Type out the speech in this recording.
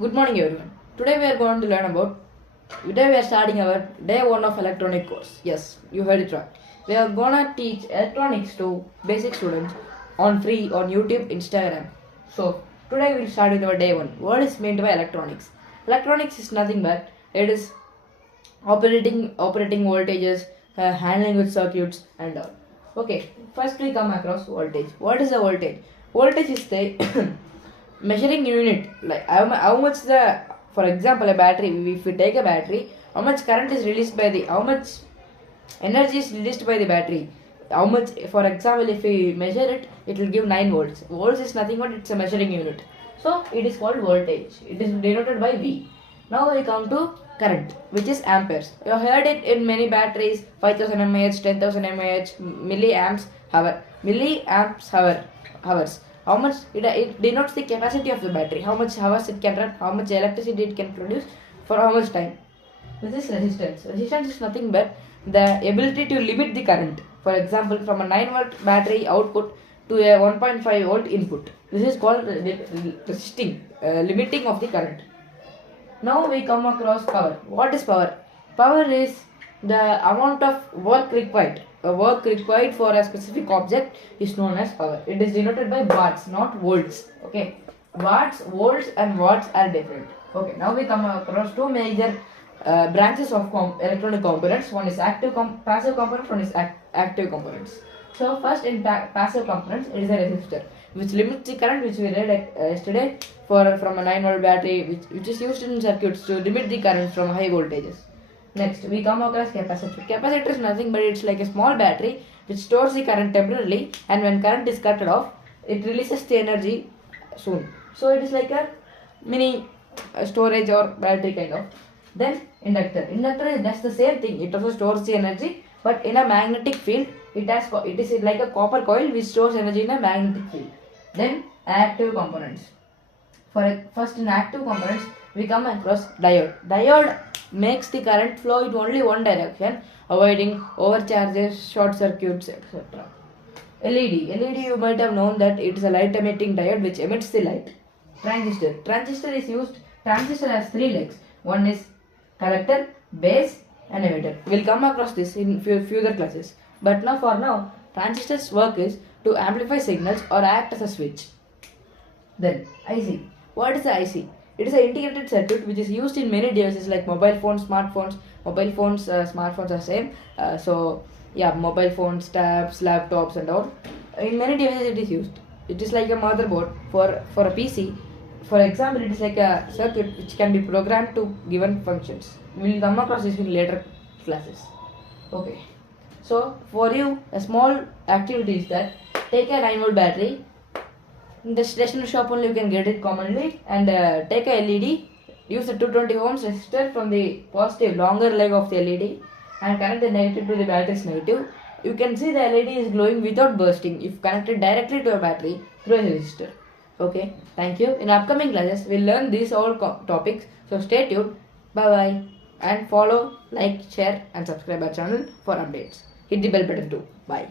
Good morning everyone. Today we are going to learn about Today we are starting our day 1 of electronic course. Yes, you heard it right. We are gonna teach electronics to basic students on free on YouTube, Instagram. So today we'll start with our day 1. What is meant by electronics? Electronics is nothing but it is operating voltages, handling with circuits and all. Okay, first we come across voltage. What is the voltage? Voltage is the measuring unit, like how much the, for example, a battery. If we take a battery, how much current is released by the, how much energy is released by the battery, how much, for example, if we measure it, it will give 9 volts. Volts is nothing but it's a measuring unit, so it is called voltage. It is denoted by V. Now we come to current, which is amperes. You have heard it in many batteries: 5000 mAh, 10,000 mAh, milliamps hour, hours. How much it denotes the capacity of the battery, how much hours it can run, how much electricity it can produce for how much time. This is resistance. Resistance is nothing but the ability to limit the current. For example, from a 9 volt battery output to a 1.5 volt input. This is called resisting, limiting of the current. Now we come across power. What is power? Power is the amount of work required. A work required for a specific object is known as power. It is denoted by watts, not volts. Okay, watts, volts, and watts are different. Okay, now we come across two major branches of electronic components. One is passive components. One is active components. So first, in passive components, it is a resistor which limits the current, which we read yesterday, from a 9 volt battery, which is used in circuits to limit the current from high voltages. Next, we come across capacitor. Capacitor is nothing but it's like a small battery which stores the current temporarily, and when current is cut off, it releases the energy soon. So it is like a mini storage or battery kind of. Then inductor. Inductor is just the same thing. It also stores the energy, but in a magnetic field. It is like a copper coil which stores energy in a magnetic field. Then active components. First, in active components, we come across diode. Diode makes the current flow in only one direction, avoiding overcharges, short circuits, etc. LED you might have known that it is a light emitting diode which emits the light. Transistor. Transistor has 3 legs. One is collector, base, and emitter. We'll come across this in future classes. But for now, transistor's work is to amplify signals or act as a switch. Then IC. What is the IC? It is an integrated circuit which is used in many devices like mobile phones, smartphones. Mobile phones, smartphones are same. Mobile phones, tabs, laptops, and all. In many devices it is used. It is like a motherboard for a PC. For example, it is like a circuit which can be programmed to given functions. We will come across this in later classes. Okay. So for you, a small activity is that take a 9 volt battery. In the stationery shop only you can get it commonly, and take a LED, use a 220 ohms resistor from the positive longer leg of the LED, and connect the negative to the battery's negative. You can see the LED is glowing without bursting if connected directly to a battery through a resistor. Okay, thank you. In upcoming classes we'll learn these all topics, so stay tuned. Bye bye, and follow, like, share, and subscribe our channel for updates. Hit the bell button too. Bye.